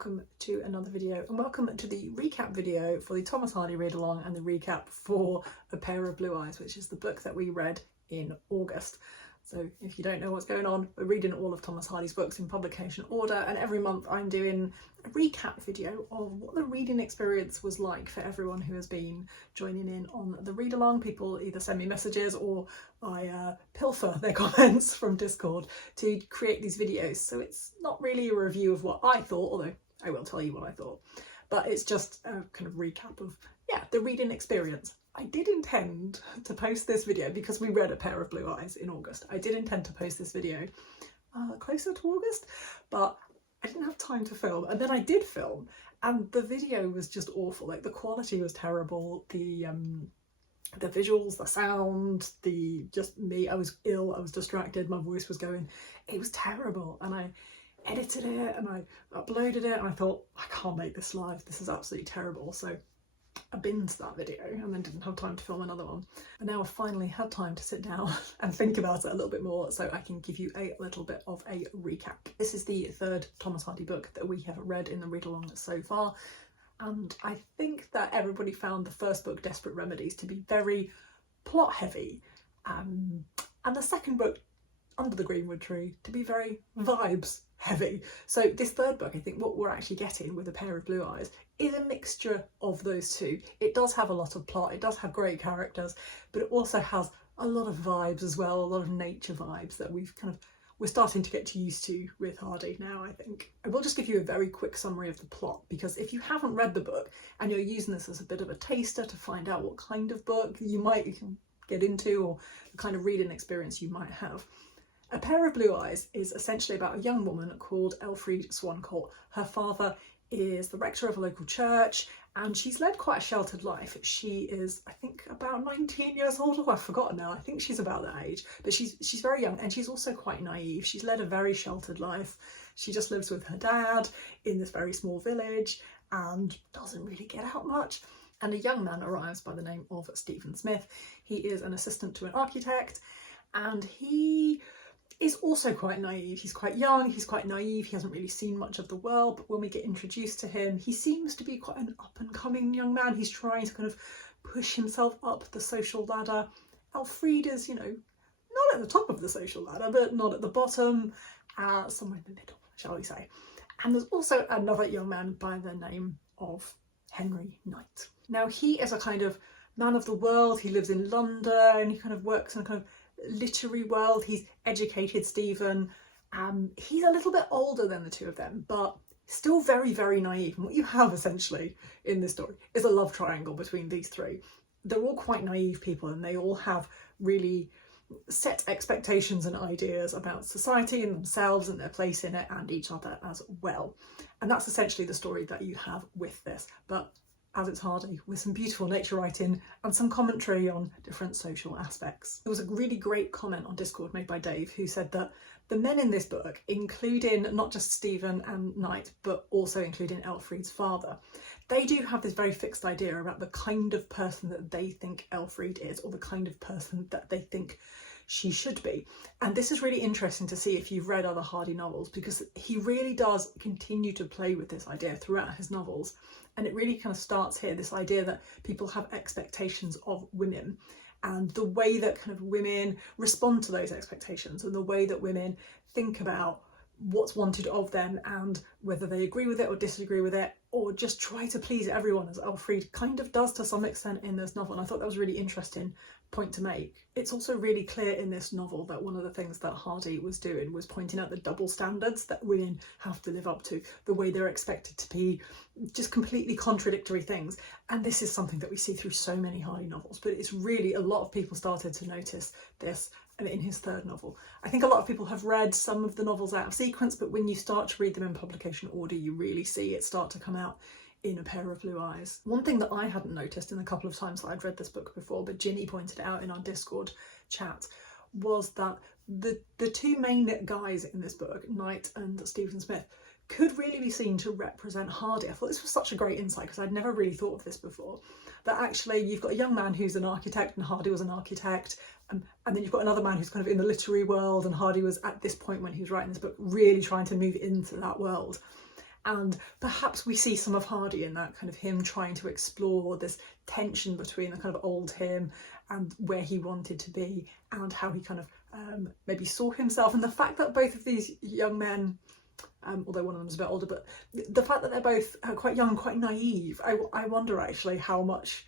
welcome to another video, and welcome to the recap video for the Thomas Hardy read along and the recap for A Pair of Blue Eyes, which is the book that we read in August. So if you don't know what's going on, we're reading all of Thomas Hardy's books in publication order, and every month I'm doing a recap video of what the reading experience was like for everyone who has been joining in on the read along. People either send me messages or I pilfer their comments from Discord to create these videos. So it's not really a review of what I thought, although I will tell you what I thought, but it's just a kind of recap of, yeah, the reading experience. I did intend to post this video because we read A Pair of Blue Eyes in August. I did intend to post this video closer to August, but I didn't have time to film. And then I did film, and the video was just awful. Like, the quality was terrible. The visuals, the sound, just me. I was ill. I was distracted. My voice was going. It was terrible. And I edited it and I uploaded it, and I thought, I can't make this live. This is absolutely terrible. So I binged that video and then didn't have time to film another one. But now I've finally had time to sit down and think about it a little bit more, so I can give you a little bit of a recap. This is the third Thomas Hardy book that we have read in the read along so far, and I think that everybody found the first book, Desperate Remedies, to be very plot heavy, and the second book, Under the Greenwood Tree, to be very vibes heavy. So this third book, I think what we're actually getting with A Pair of Blue Eyes is a mixture of those two. It does have a lot of plot, it does have great characters, but it also has a lot of vibes as well, a lot of nature vibes that we're starting to get used to with Hardy now, I think. I will just give you a very quick summary of the plot, because if you haven't read the book and you're using this as a bit of a taster to find out what kind of book you might get into or the kind of reading experience you might have, A Pair of Blue Eyes is essentially about a young woman called Elfriede Swancourt. Her father is the rector of a local church, and she's led quite a sheltered life. She is, I think, about 19 years old. Oh, I've forgotten now. I think she's about that age, but she's very young, and she's also quite naive. She's led a very sheltered life. She just lives with her dad in this very small village and doesn't really get out much. And a young man arrives by the name of Stephen Smith. He is an assistant to an architect, and he is also quite naive. He's quite young, he's quite naive, he hasn't really seen much of the world, but when we get introduced to him, he seems to be quite an up-and-coming young man. He's trying to kind of push himself up the social ladder. Elfriede is, not at the top of the social ladder, but not at the bottom, somewhere in the middle, shall we say. And there's also another young man by the name of Henry Knight. Now, he is a kind of man of the world. He lives in London, he kind of works in a kind of literary world. He's educated Stephen. He's a little bit older than the two of them, but still very, very naive. And what you have essentially in this story is a love triangle between these three. They're all quite naive people, and they all have really set expectations and ideas about society and themselves and their place in it and each other as well. And that's essentially the story that you have with this, but as it's Hardy, with some beautiful nature writing and some commentary on different social aspects. There was a really great comment on Discord made by Dave, who said that the men in this book, including not just Stephen and Knight, but also including Elfriede's father, they do have this very fixed idea about the kind of person that they think Elfriede is, or the kind of person that they think she should be. And this is really interesting to see if you've read other Hardy novels, because he really does continue to play with this idea throughout his novels. And it really kind of starts here, this idea that people have expectations of women, and the way that kind of women respond to those expectations, and the way that women think about what's wanted of them, and whether they agree with it or disagree with it, or just try to please everyone, as Elfriede kind of does to some extent in this novel. And I thought that was a really interesting point to make. It's also really clear in this novel that one of the things that Hardy was doing was pointing out the double standards that women have to live up to, the way they're expected to be just completely contradictory things. And this is something that we see through so many Hardy novels, but it's really, a lot of people started to notice this in his third novel. I think a lot of people have read some of the novels out of sequence, but when you start to read them in publication order, you really see it start to come out in A Pair of Blue Eyes. One thing that I hadn't noticed in the couple of times that I'd read this book before, but Ginny pointed out in our Discord chat, was that the two main guys in this book, Knight and Stephen Smith, could really be seen to represent Hardy. I thought this was such a great insight, because I'd never really thought of this before, that actually you've got a young man who's an architect, and Hardy was an architect, and then you've got another man who's kind of in the literary world, and Hardy was, at this point when he was writing this book, really trying to move into that world. And perhaps we see some of Hardy in that, kind of him trying to explore this tension between the kind of old him and where he wanted to be, and how he kind of maybe saw himself. And the fact that both of these young men, although one of them is a bit older, but the fact that they're both quite young, quite naive, I wonder actually how much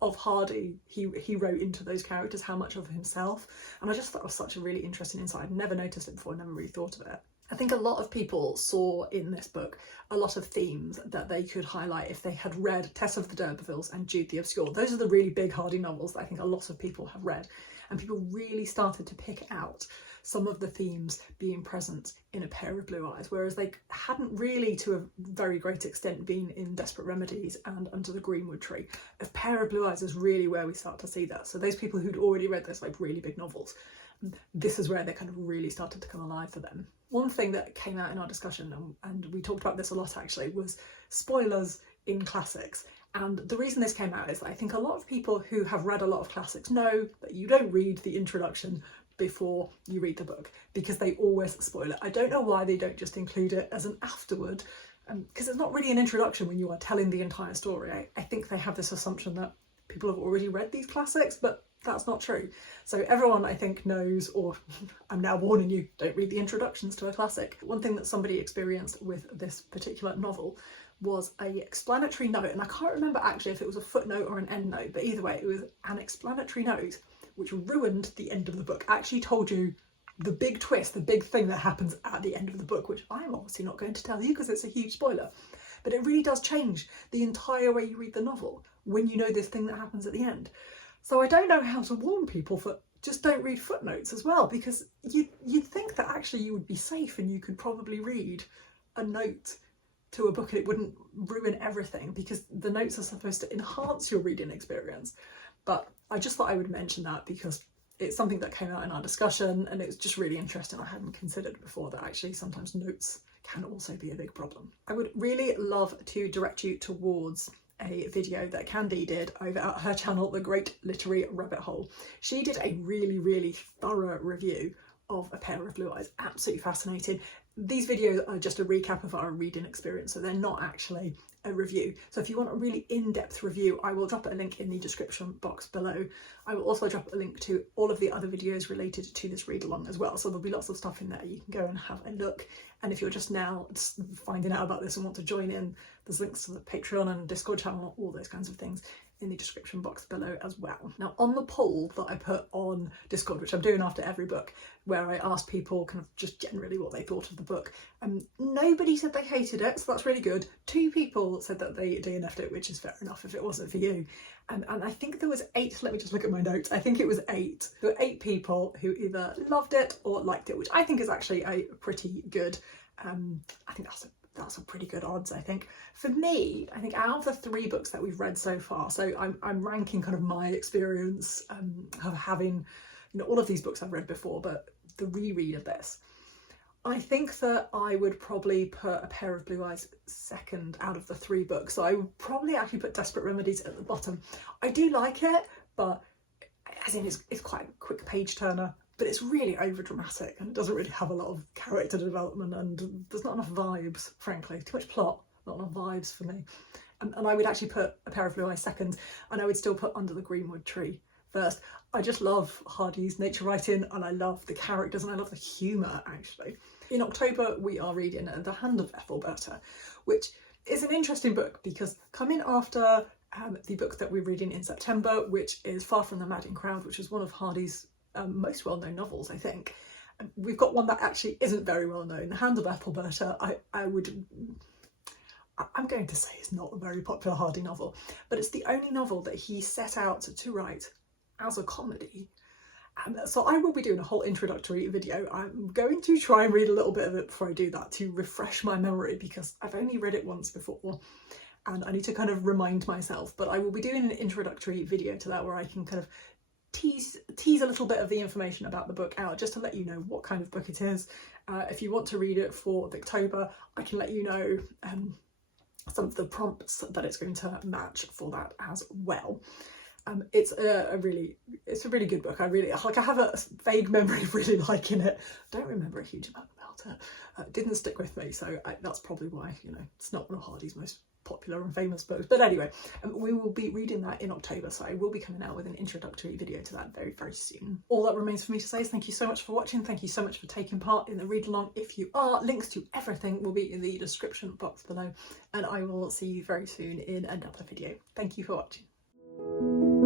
of Hardy he wrote into those characters, how much of himself. And I just thought it was such a really interesting insight. I'd never noticed it before, never really thought of it. I think a lot of people saw in this book a lot of themes that they could highlight if they had read Tess of the D'Urbervilles and Jude the Obscure. Those are the really big Hardy novels that I think a lot of people have read, and people really started to pick out some of the themes being present in A Pair of Blue Eyes, whereas they hadn't really, to a very great extent, been in Desperate Remedies and Under the Greenwood Tree. A Pair of Blue Eyes is really where we start to see that. So those people who'd already read those like really big novels, this is where they kind of really started to come alive for them. One thing that came out in our discussion, and we talked about this a lot actually, was spoilers in classics. And the reason this came out is that I think a lot of people who have read a lot of classics know that you don't read the introduction before you read the book, because they always spoil it. I don't know why they don't just include it as an afterward, because it's not really an introduction when you are telling the entire story. I think they have this assumption that people have already read these classics, but that's not true. So everyone, I think, knows, or I'm now warning you, don't read the introductions to a classic. One thing that somebody experienced with this particular novel was a explanatory note, and I can't remember actually if it was a footnote or an endnote, but either way it was an explanatory note which ruined the end of the book. Actually told you the big twist, the big thing that happens at the end of the book, which I'm obviously not going to tell you because it's a huge spoiler. But it really does change the entire way you read the novel when you know this thing that happens at the end. So I don't know how to warn people for just don't read footnotes as well, because you'd think that actually you would be safe and you could probably read a note to a book and it wouldn't ruin everything, because the notes are supposed to enhance your reading experience. But I just thought I would mention that because it's something that came out in our discussion and it was just really interesting. I hadn't considered before that actually sometimes notes can also be a big problem. I would really love to direct you towards a video that Candy did over at her channel, The Great Literary Rabbit Hole. She did a really thorough review of A Pair of Blue Eyes. Absolutely fascinating. These videos are just a recap of our reading experience, so they're not actually a review. So if you want a really in-depth review, I will drop a link in the description box below. I will also drop a link to all of the other videos related to this read along as well, so there'll be lots of stuff in there. You can go and have a look, and if you're just now finding out about this and want to join in, there's links to the Patreon and Discord channel, all those kinds of things in the description box below as well. Now, on the poll that I put on Discord, which I'm doing after every book, where I asked people kind of just generally what they thought of the book, nobody said they hated it, so that's really good. 2 people said that they DNF'd it, which is fair enough if it wasn't for you. And I think there was 8, let me just look at my notes, I think it was 8. There were 8 people who either loved it or liked it, which I think is actually a pretty good, I think that's a pretty good odds, I think. For me, I think out of the 3 books that we've read so far, so I'm ranking kind of my experience of having, you know, all of these books I've read before, but the reread of this, I think that I would probably put A Pair of Blue Eyes second out of the 3 books. So I would probably actually put Desperate Remedies at the bottom. I do like it, but as in it's quite a quick page turner, but it's really over dramatic and it doesn't really have a lot of character development, and there's not enough vibes, frankly. Too much plot, not enough vibes for me. And I would actually put A Pair of Blue Eyes second, and I would still put Under the Greenwood Tree first. I just love Hardy's nature writing, and I love the characters, and I love the humour actually. In October we are reading The Hand of Ethelberta, which is an interesting book because coming after the book that we're reading in September, which is Far from the Madding Crowd, which is one of Hardy's most well-known novels, I think. We've got one that actually isn't very well known. The Hand of Ethelberta, I'm going to say it's not a very popular Hardy novel, but it's the only novel that he set out to write as a comedy. So I will be doing a whole introductory video. I'm going to try and read a little bit of it before I do that to refresh my memory, because I've only read it once before and I need to kind of remind myself. But I will be doing an introductory video to that where I can kind of tease a little bit of the information about the book out, just to let you know what kind of book it is. If you want to read it for October, I can let you know some of the prompts that it's going to match for that as well. It's a really good book. I have a vague memory of really liking it. I don't remember a huge amount about about it. Didn't stick with me, so that's probably why, you know, it's not one of Hardy's most popular and famous books. But anyway, we will be reading that in October, so I will be coming out with an introductory video to that very, very soon. All that remains for me to say is thank you so much for watching. Thank you so much for taking part in the read along. If you are, links to everything will be in the description box below, and I will see you very soon in another video. Thank you for watching.